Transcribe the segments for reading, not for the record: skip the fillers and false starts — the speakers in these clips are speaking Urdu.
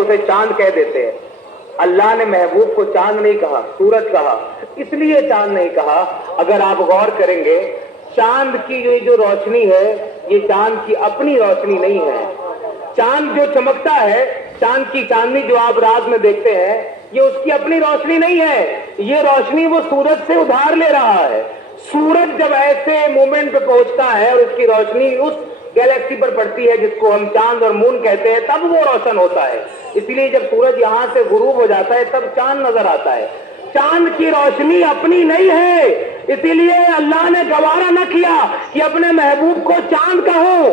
تو اسے چاند کہہ دیتے ہیں. اللہ نے محبوب کو چاند نہیں کہا, سورج کہا. اس لیے چاند نہیں کہا, اگر آپ غور کریں گے چاند کی یہ جو روشنی ہے یہ چاند کی اپنی روشنی نہیں ہے. چاند جو چمکتا ہے, چاند کی چاندنی جو آپ رات میں دیکھتے ہیں, یہ اس کی اپنی روشنی نہیں ہے, یہ روشنی وہ سورج سے ادھار لے رہا ہے. سورج جب ایسے مومنٹ پہ پہنچتا ہے اور اس کی روشنی اس گیلیکسی پر پڑتی ہے جس کو ہم چاند اور مون کہتے ہیں, تب وہ روشن ہوتا ہے. اس لیے جب سورج یہاں سے غروب ہو جاتا ہے تب چاند نظر آتا ہے. چاند کی روشنی اپنی نہیں ہے, اسی لیے اللہ نے گوارا نہ کیا کہ اپنے محبوب کو چاند کہو,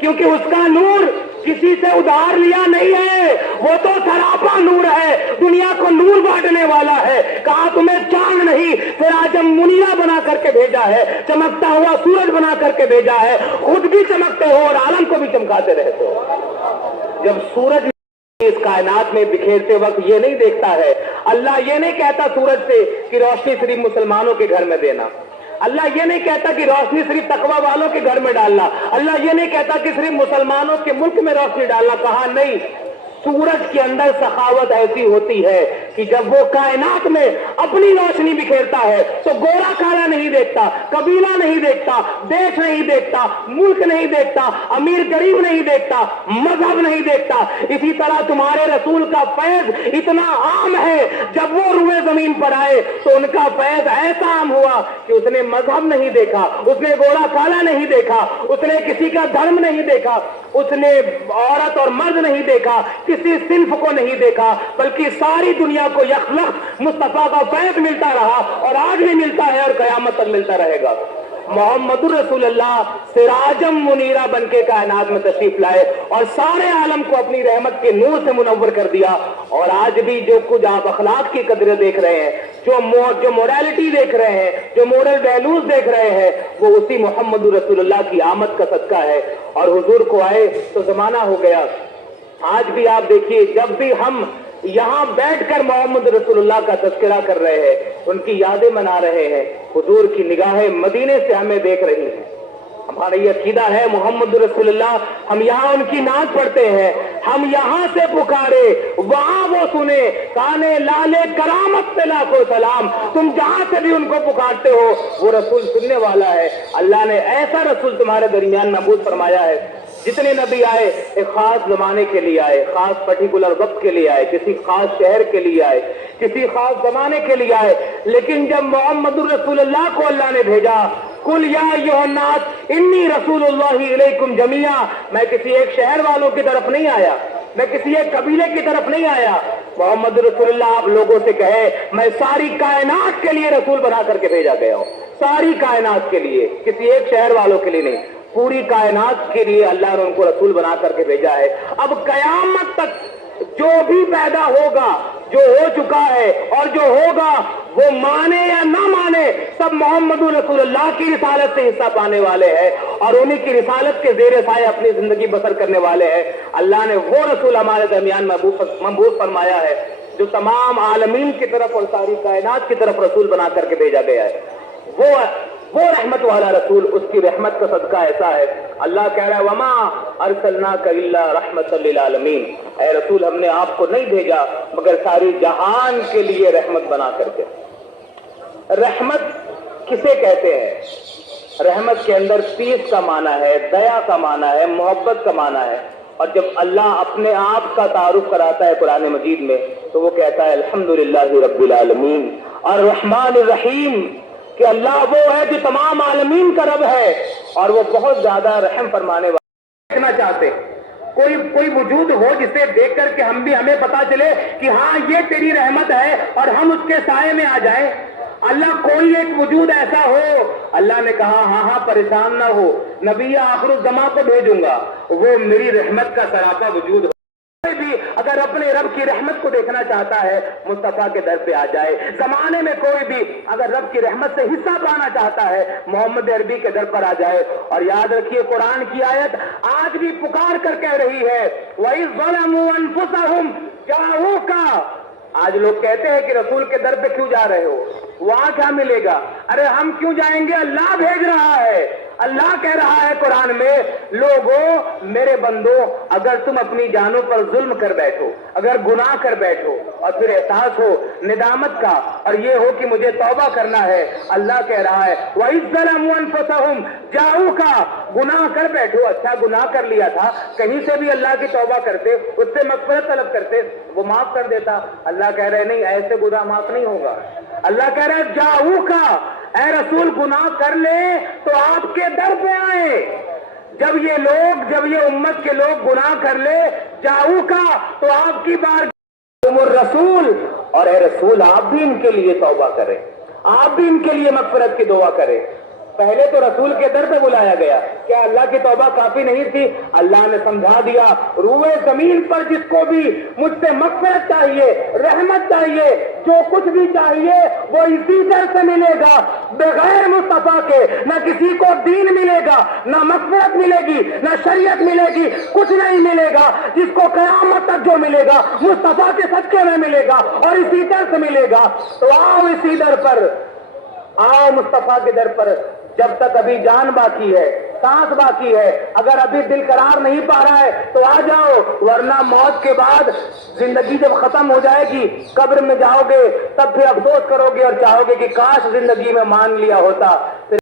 کیونکہ اس کا نور کسی سے ادھار لیا نہیں ہے, وہ تو سراپا نور ہے, دنیا کو نور بانٹنے والا ہے. کہا تمہیں چاند نہیں, پھر آج ہم منیرا بنا کر کے بھیجا ہے, چمکتا ہوا سورج بنا کر کے بھیجا ہے. خود بھی چمکتے ہو اور عالم کو بھی چمکاتے رہتے ہو. جب سورج اس کائنات میں بکھیرتے وقت یہ نہیں دیکھتا ہے, اللہ یہ نہیں کہتا سورج سے کہ روشنی صرف مسلمانوں کے گھر میں دینا, اللہ یہ نہیں کہتا کہ روشنی صرف تقوی والوں کے گھر میں ڈالنا, اللہ یہ نہیں کہتا کہ صرف مسلمانوں کے ملک میں روشنی ڈالنا. کہا نہیں, سورج کے اندر سخاوت ایسی ہوتی ہے کہ جب وہ کائنات میں اپنی روشنی بکھیرتا ہے تو گورا کالا نہیں دیکھتا, قبیلہ نہیں دیکھتا, دیش نہیں دیکھتا, ملک نہیں دیکھتا, امیر غریب نہیں دیکھتا, مذہب نہیں دیکھتا. اسی طرح تمہارے رسول کا فیض اتنا عام ہے, جب وہ روئے زمین پر آئے تو ان کا فیض ایسا عام ہوا کہ اس نے مذہب نہیں دیکھا, اس نے گورا کالا نہیں دیکھا, اس نے کسی کا دھرم نہیں دیکھا, اس نے عورت اور مرد نہیں دیکھا, کسی صنف کو نہیں دیکھا, بلکہ ساری دنیا کو یکلخت مصطفیٰ کا فیض ملتا رہا, اور آج بھی ملتا ہے اور قیامت تک ملتا رہے گا. محمد رسول اللہ سراجم منیرہ بن کے کائنات میں تشریف لائے اور سارے عالم کو اپنی رحمت کے نور سے منور کر دیا. اور آج بھی جو کچھ آپ اخلاق کی قدریں دیکھ رہے ہیں, جو موریلٹی دیکھ رہے ہیں, جو مورل ویلیوز دیکھ رہے ہیں, وہ اسی محمد رسول اللہ کی آمد کا صدقہ ہے. اور حضور کو آئے تو زمانہ ہو گیا. آج بھی آپ دیکھیے, جب بھی ہم یہاں بیٹھ کر محمد رسول اللہ کا تذکرہ کر رہے ہیں, ان کی یادیں منا رہے ہیں, حضور کی نگاہیں مدینے سے ہمیں دیکھ رہی ہیں. ہمارا یہ عقیدہ ہے محمد رسول اللہ, ہم یہاں ان کی نعت پڑھتے ہیں, ہم یہاں سے پکارے وہاں وہ سنے, کانے لالے کرامت پہ لاکھوں سلام. تم جہاں سے بھی ان کو پکارتے ہو وہ رسول سننے والا ہے. اللہ نے ایسا رسول تمہارے درمیان نبوت فرمایا ہے. جتنے نبی آئے ایک خاص زمانے کے لیے آئے, خاص پرٹیکولر وقت کے لیے آئے, کسی خاص شہر کے لیے آئے, کسی خاص زمانے کے لیے آئے. لیکن جب محمد الرسول اللہ کو اللہ نے بھیجا, قل یا ایھا الناس انی رسول اللہ الیکم جمیعا, میں کسی ایک شہر والوں کی طرف نہیں آیا, میں کسی ایک قبیلے کی طرف نہیں آیا. محمد رسول اللہ آپ لوگوں سے کہے میں ساری کائنات کے لیے رسول بنا کر کے بھیجا گیا ہوں, ساری کائنات کے لیے, کسی ایک شہر والوں کے لیے نہیں, پوری کائنات کے لیے اللہ نے ان کو رسول بنا کر کے بھیجا ہے. اب قیامت تک جو بھی پیدا ہوگا, جو ہو چکا ہے اور جو ہوگا, وہ مانے یا نہ مانے, سب محمد رسول اللہ کی رسالت سے حصہ پانے والے ہیں اور انہی کی رسالت کے زیر سائے اپنی زندگی بسر کرنے والے ہیں. اللہ نے وہ رسول ہمارے درمیان مبعوث فرمایا ہے جو تمام عالمین کی طرف اور ساری کائنات کی طرف رسول بنا کر کے بھیجا گیا ہے. وہ رحمت والا رسول, اس کی رحمت کا صدقہ ایسا ہے. اللہ کہہ رہا ہے وما ارسلناک الا رحمۃ للعالمین, اے رسول ہم نے آپ کو نہیں بھیجا مگر ساری جہان کے لیے رحمت بنا کر کے. رحمت کسے کہتے ہیں؟ رحمت کے اندر پیس کا معنی ہے, دیا کا معنی ہے, محبت کا معنی ہے. اور جب اللہ اپنے آپ کا تعارف کراتا ہے قرآن مجید میں تو وہ کہتا ہے الحمدللہ رب العالمین الرحمن الرحیم, کہ اللہ وہ ہے جو تمام عالمین کا رب ہے اور وہ بہت زیادہ رحم فرمانے والا. دیکھنا چاہتے کوئی وجود ہو جسے دیکھ کر کے ہمیں پتا چلے کہ ہاں یہ تیری رحمت ہے اور ہم اس کے سائے میں آ جائیں. اللہ کوئی ایک وجود ایسا ہو, اللہ نے کہا ہاں پریشان نہ ہو, نبی آخر الزمان کو بھیجوں گا, وہ میری رحمت کا سراپا وجود ہو. کوئی بھی اگر اپنے رب کی رحمت کو دیکھنا چاہتا ہے مصطفیٰ کے در پہ آ جائے. زمانے میں کوئی بھی اگر رب کی رحمت سے حصہ پانا چاہتا ہے محمد عربی کے در پر آ جائے. اور یاد رکھیے قرآن کی آیت آج بھی پکار کر کہہ رہی ہے وَإِذْ ظَلَمُوا أَنفُسَهُمْ جَاءُوكَ. آج لوگ کہتے ہیں کہ رسول کے در پہ کیوں جا رہے ہو, وہاں کیا ملے گا؟ ارے ہم کیوں جائیں گے, اللہ بھیج رہا ہے. اللہ کہہ رہا ہے قرآن میں، لوگوں میرے بندوں اگر تم اپنی جانوں پر ظلم کر بیٹھو، اگر گناہ کر بیٹھو اور پھر احساس ہو ندامت کا اور یہ ہو کہ مجھے توبہ کرنا ہے، اللہ کہہ رہا ہے وَإِذْ ظَلَمُوا أَنفُسَهُمْ جَاءُوكَ، گناہ کر بیٹھو، اچھا گناہ کر لیا تھا، کہیں سے بھی اللہ کی توبہ کرتے، اس سے مغفرت طلب کرتے، وہ معاف کر دیتا۔ اللہ کہہ رہے نہیں، ایسے گناہ معاف نہیں ہوگا۔ اللہ کہہ رہے جَاءُوكَ، اے رسول گناہ کر لے تو آپ کے در پہ آئے۔ جب یہ امت کے لوگ گناہ کر لے جاؤ کا تو آپ کی بار تم الرسول، اور اے رسول آپ بھی ان کے لیے توبہ کریں، آپ بھی ان کے لیے مغفرت کی دعا کریں۔ پہلے تو رسول کے در پہ بلایا گیا، کیا اللہ کی توبہ کافی نہیں تھی؟ اللہ نے سمجھا دیا روئے زمین پر جس کو بھی مجھ سے مغفرت چاہیے، رحمت چاہیے، جو کچھ بھی چاہیے وہ اسی در سے ملے گا، بغیر مصطفیٰ کے نہ کسی کو دین ملے گا، نہ مغفرت ملے گی، نہ شریعت ملے گی، کچھ نہیں ملے گا۔ جس کو قیامت تک جو ملے گا مصطفیٰ کے صدقے میں ملے گا اور اسی در سے ملے گا۔ تو آؤ اسی در پر، آؤ مصطفیٰ کے در پر، جب تک ابھی جان باقی ہے، سانس باقی ہے، اگر ابھی دل قرار نہیں پا رہا ہے تو آ جاؤ، ورنہ موت کے بعد زندگی جب ختم ہو جائے گی، قبر میں جاؤ گے، تب پھر افسوس کرو گے اور چاہو گے کہ کاش زندگی میں مان لیا ہوتا۔